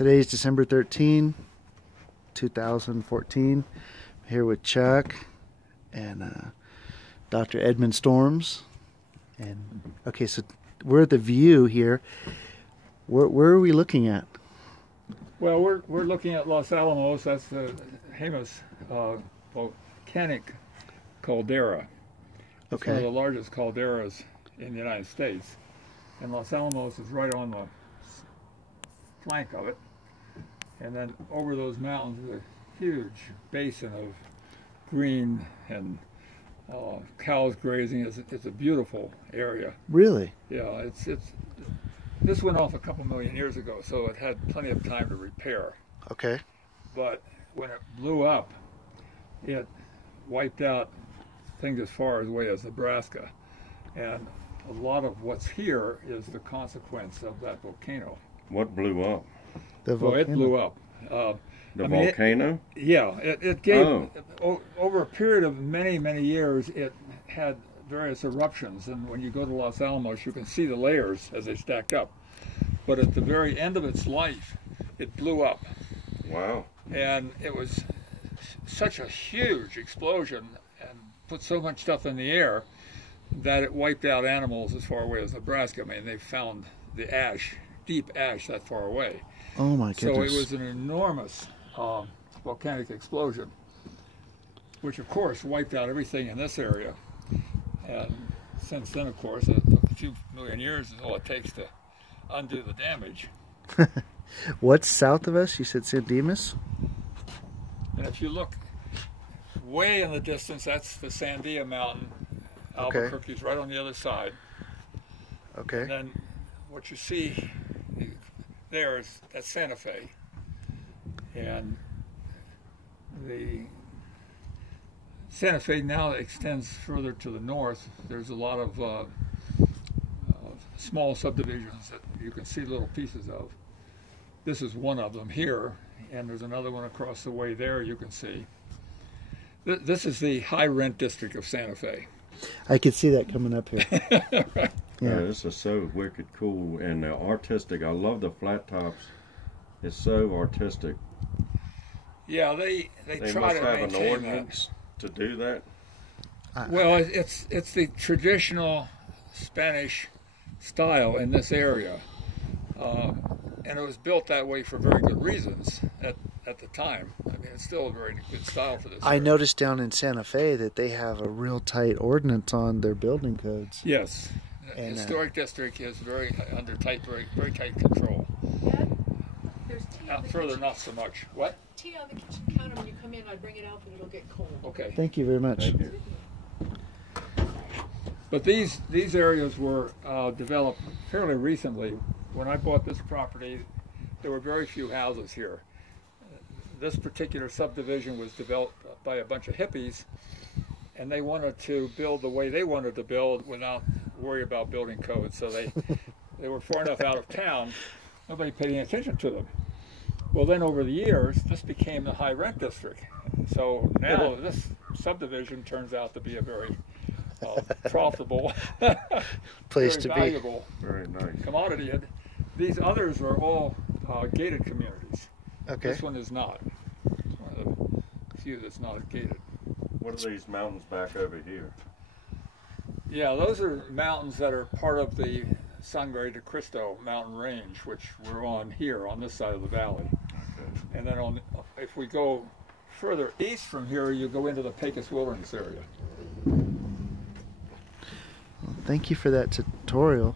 Today's December 13, 2014. I'm here with Chuck and Dr. Edmund Storms. And okay, so we're at the view here. Where are we looking at? Well, we're looking at Los Alamos. That's the famous volcanic caldera. It's one of the largest calderas in the United States. And Los Alamos is right on the flank of it. And then over those mountains is a huge basin of green and cows grazing. It's a beautiful area. Really? Yeah, this went off a couple million years ago, so it had plenty of time to repair. Okay. But when it blew up, it wiped out things as far away as Nebraska. And a lot of what's here is the consequence of that volcano. What blew up? The volcano. Well, it blew up. The volcano? It gave, over a period of many, many years, it had various eruptions. And when you go to Los Alamos, you can see the layers as they stacked up. But at the very end of its life, it blew up. Wow. And it was such a huge explosion and put so much stuff in the air that it wiped out animals as far away as Nebraska. I mean, they found the ash, deep ash that far away. Oh my goodness. So it was an enormous volcanic explosion, which of course wiped out everything in this area. And since then, of course, a few million years is all it takes to undo the damage. What's south of us? You said San Dimas? And if you look way in the distance, that's the Sandia Mountain. Albuquerque's right on the other side. Okay. And then what you see there is that's Santa Fe. And the Santa Fe now extends further to the north. There's a lot of small subdivisions that you can see little pieces of. This is one of them here, and there's another one across the way there you can see. This is the high rent district of Santa Fe. I could see that coming up here. Right. Yeah, this is so wicked cool and artistic. I love the flat tops. It's so artistic. Yeah, they try to must have an maintain ordinance to do that. Well, it's the traditional Spanish style in this area, and it was built that way for very good reasons at the time. I mean, it's still a very good style for this I area. noticed down in Santa Fe that they have a real tight ordinance on their building codes. Yes, the And, historic district is very under tight, very tight control. Yeah. There's tea on the Further, kitchen. not so much. What? Tea on the kitchen counter. When you come in, I bring it out, but it'll get cold. Okay. Thank you very much. Thank you. But these areas were developed fairly recently. When I bought this property, there were very few houses here. This particular subdivision was developed by a bunch of hippies, and they wanted to build the way they wanted to build without worry about building codes. So they were far enough out of town, nobody paid any attention to them. Well, then over the years, this became the high rent district. So now this subdivision turns out to be a very profitable Place very to valuable Very nice. commodity. And these others are all gated communities. be. Okay. This one is not. It's one of the few that's not gated. What are these mountains back over here? Yeah, those are mountains that are part of the Sangre de Cristo mountain range, which we're on here on this side of the valley. Okay. And then if we go further east from here, you go into the Pecos Wilderness area. Well, thank you for that tutorial.